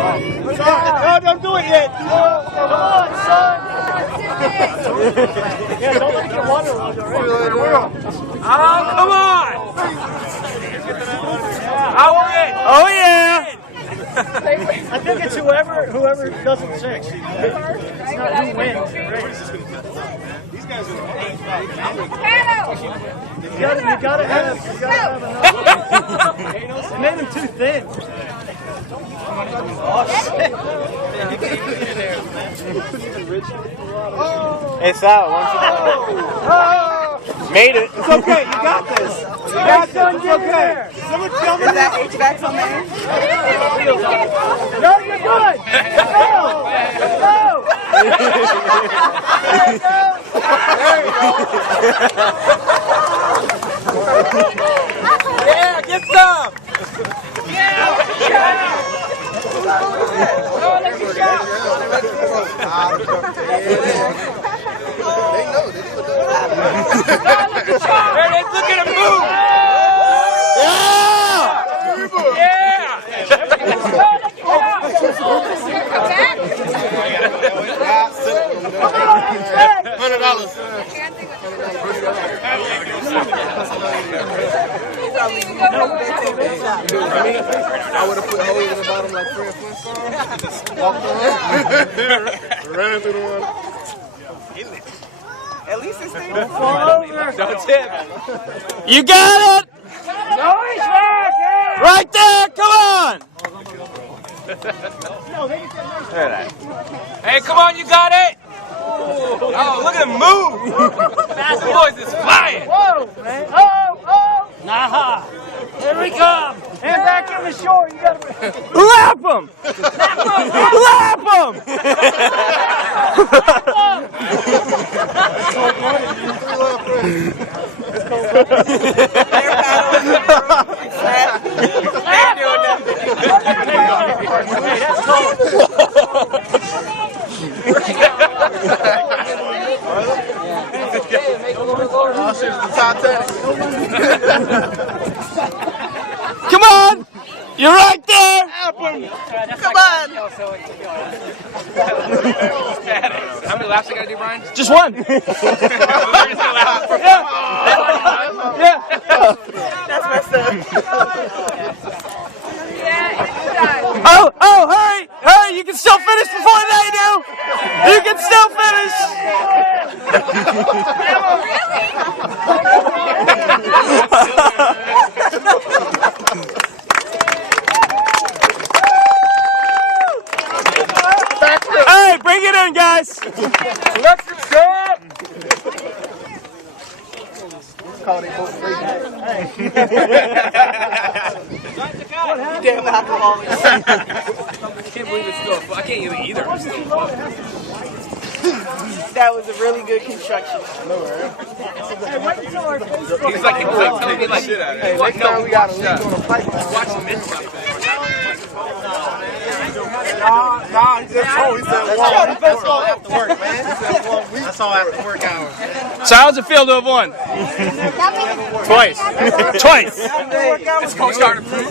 No, don't do it yet. Come on, son. Yeah, don't let me get water on you already. Oh, come on. Oh, yeah. I think it's whoever doesn't six. It's not who wins. These guys are you gotta have enough. They made him too thin. It's out. Made it. It's okay. You got this. You got this. It's okay. Someone tell me that HVAC on there? No, you're good. Go. Yeah, get some. Yeah. They know. They do it. Look at him move. Yeah. Yeah. $100. I would have put holes in the bottom like Fred Flintstone. Walked on. Ran through the water. At least it's thing. Don't tip. You got it. No, he's back. Yeah. Right there. Come on. Hey, come on. You got it. Oh, look at him move. The boys is flying. Whoa, man. Oh. Nah. Here we come. And back on the shore. You gotta Lap him. Lap him. Come on! You're right there! Come on! How many laps I gotta do, Brian? Just one! Yeah! That's messed up. Oh, hurry! Hurry! You can still finish before they do! You can still finish! Hey, bring it in, guys! Let's go! Damn alcoholic. I can't believe it's still. I can't even either. That was a really good construction. He's like telling me like shit out of it. Next time we got a leak on a pipe. Watch the mid stuff. Nah, he said that's all after work, man. That's all after work hours. So how's it feel to have won? Twice. Twice. It's called starter proof.